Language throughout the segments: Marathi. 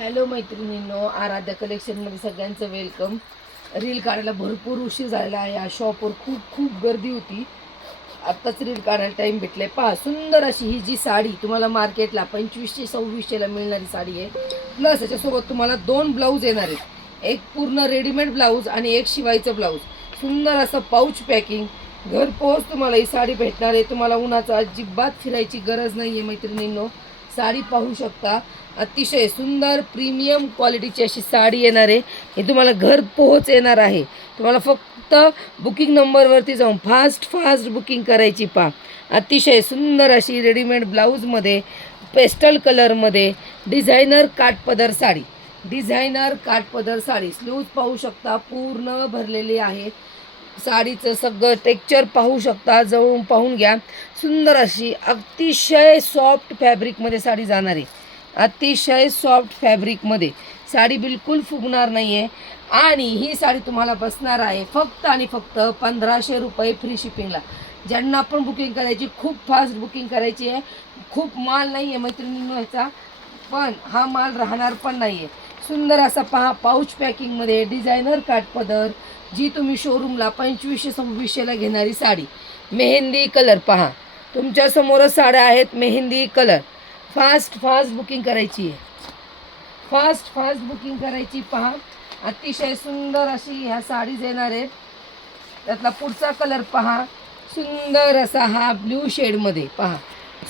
हॅलो मैत्रिणींनो, आराध्या कलेक्शनमध्ये सगळ्यांचं वेलकम. रील काढायला भरपूर उशीर झालेला आहे. या शॉपवर खूप खूप गर्दी होती. आत्ताच रील काढायला टाईम भेटलाय. पहा, सुंदर अशी ही जी साडी तुम्हाला मार्केटला 2500-2600ला मिळणारी साडी आहे. प्लस याच्यासोबत तुम्हाला 2 ब्लाऊज येणार आहेत. एक पूर्ण रेडीमेड ब्लाऊज आणि एक शिवायचं ब्लाऊज. सुंदर असं पाऊच पॅकिंग. घरपोच तुम्हाला ही साडी भेटणार आहे. तुम्हाला उन्हाचा अजिबात फिरायची गरज नाही आहे मैत्रिणींनो. साडी पाहू शकता. अतिशय सुंदर प्रीमियम क्वालिटीची अशी साडी येणार आहे. हे तुम्हाला घर पोहोच येणार आहे. तुम्हाला फक्त बुकिंग नंबरवरती जाऊन फास्ट बुकिंग करायची. पहा, अतिशय सुंदर अशी रेडीमेड ब्लाऊजमध्ये पेस्टल कलरमध्ये डिझायनर काठपदर साडी. डिझायनर काठपदर साडी स्लीव्ज पाहू शकता, पूर्ण भरलेली आहे. साडीचं सगळं टेक्स्चर पाहू शकता, जवळून पाहून घ्या. सुंदर अशी अतिशय सॉफ्ट फॅब्रिकमध्ये साडी जाणार आहे. अतिशय सॉफ्ट फॅब्रिकमध्ये साडी बिलकुल फुगणार नाही आहे. आणि ही साडी तुम्हाला बसणार आहे फक्त आणि फक्त 1500 रुपये फ्री शिपिंगला. ज्यांना पण बुकिंग करायची, खूप फास्ट बुकिंग करायची आहे. खूप माल नाही आहे मैत्रिणींनो ह्याचा, पण हा माल राहणार पण नाही आहे. सुंदर असा पहा, पाऊच पॅकिंगमध्ये डिझायनर काठपदर, जी तुम्ही शोरूमला 2500-2600ला घेणारी साडी. मेहंदी कलर पहा, तुमच्यासमोरच साड्या आहेत. मेहंदी कलर. फास्ट बुकिंग करायची आहे. फास्ट बुकिंग करायची. पहा, अतिशय सुंदर अशी ह्या साडीज येणार आहेत. त्यातला पुढचा कलर पहा, सुंदर असा हा ब्ल्यू शेडमध्ये. पहा,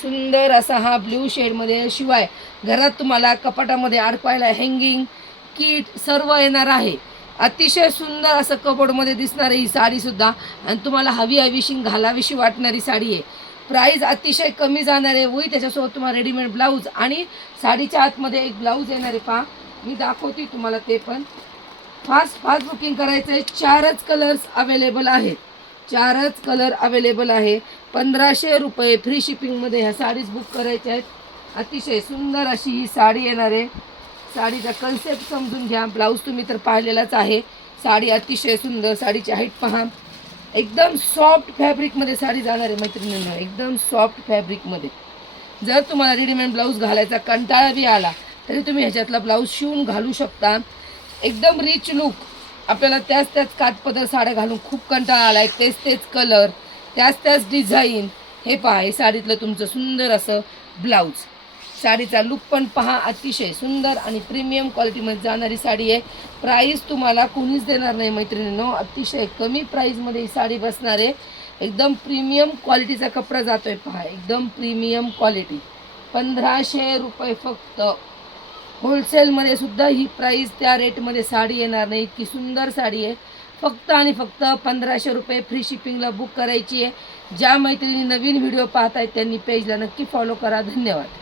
सुंदर असा हा ब्ल्यू शेडमध्ये. शिवाय घरात तुम्हाला कपाटामध्ये अडकवायला हँगिंग किट सर्व येणार आहे. अतिशय सुंदर असं कबोर्डमध्ये दिसणारी ही साडीसुद्धा, आणि तुम्हाला हवीशी घालावीशी वाटणारी साडी आहे. प्राईस अतिशय कमी जाणार आहे. वही त्याच्यासोबत तुम्हाला रेडीमेड ब्लाऊज आणि साडीच्या आतमध्ये एक ब्लाऊज येणार आहे. पहा, मी दाखवते तुम्हाला ते पण. फास्ट बुकिंग करायचं आहे. 4च कलर्स अवेलेबल आहेत. 4च कलर अवेलेबल आहे. 1500 रुपये फ्री शिपिंगमध्ये ह्या साडीज बुक करायच्या आहेत. अतिशय सुंदर अशी ही साडी येणार आहे. साडीचा कन्सेप्ट समजून घ्या. ब्लाऊज तुम्ही तर पाहिलेलाच आहे. साडी अतिशय सुंदर. साडीची हाईट पहा. एकदम सॉफ्ट फॅब्रिकमध्ये साडी जाणार आहे मैत्रिणींना. एकदम सॉफ्ट फॅब्रिकमध्ये. जर तुम्हाला रेडीमेड ब्लाऊज घालायचा कंटाळा बी आला तरी तुम्ही ह्याच्यातला ब्लाऊज शिवून घालू शकता. एकदम रिच लुक. आपल्याला त्याच काठपदर साड्या घालून खूप कंटाळा आला आहे. तेच कलर, त्याच डिझाईन. हे पहा, हे साडीतलं तुमचं सुंदर असं ब्लाऊज. साडीचा लुक पण पहा, अतिशय सुंदर आणि प्रीमियम क्वालिटीमध्ये जाणारी साडी आहे. प्राईस तुम्हाला कोणीच देणार नाही मैत्रिणींनो. अतिशय कमी प्राईजमध्ये ही साडी बसणार आहे. एकदम प्रीमियम क्वालिटीचा कपडा जातोय. पहा, एकदम प्रीमियम क्वालिटी. 1500 रुपये फक्त. होलसेलमध्ये सुद्धा ही प्राईस त्या रेटमध्ये साडी येणार नाही. इतकी सुंदर साडी आहे. फक्त आणि फक्त 1500 रुपये फ्री शिपिंगला बुक करायची आहे. ज्या मैत्रिणी नवीन व्हिडिओ पाहत आहेत त्यांनी पेजला नक्की फॉलो करा. धन्यवाद.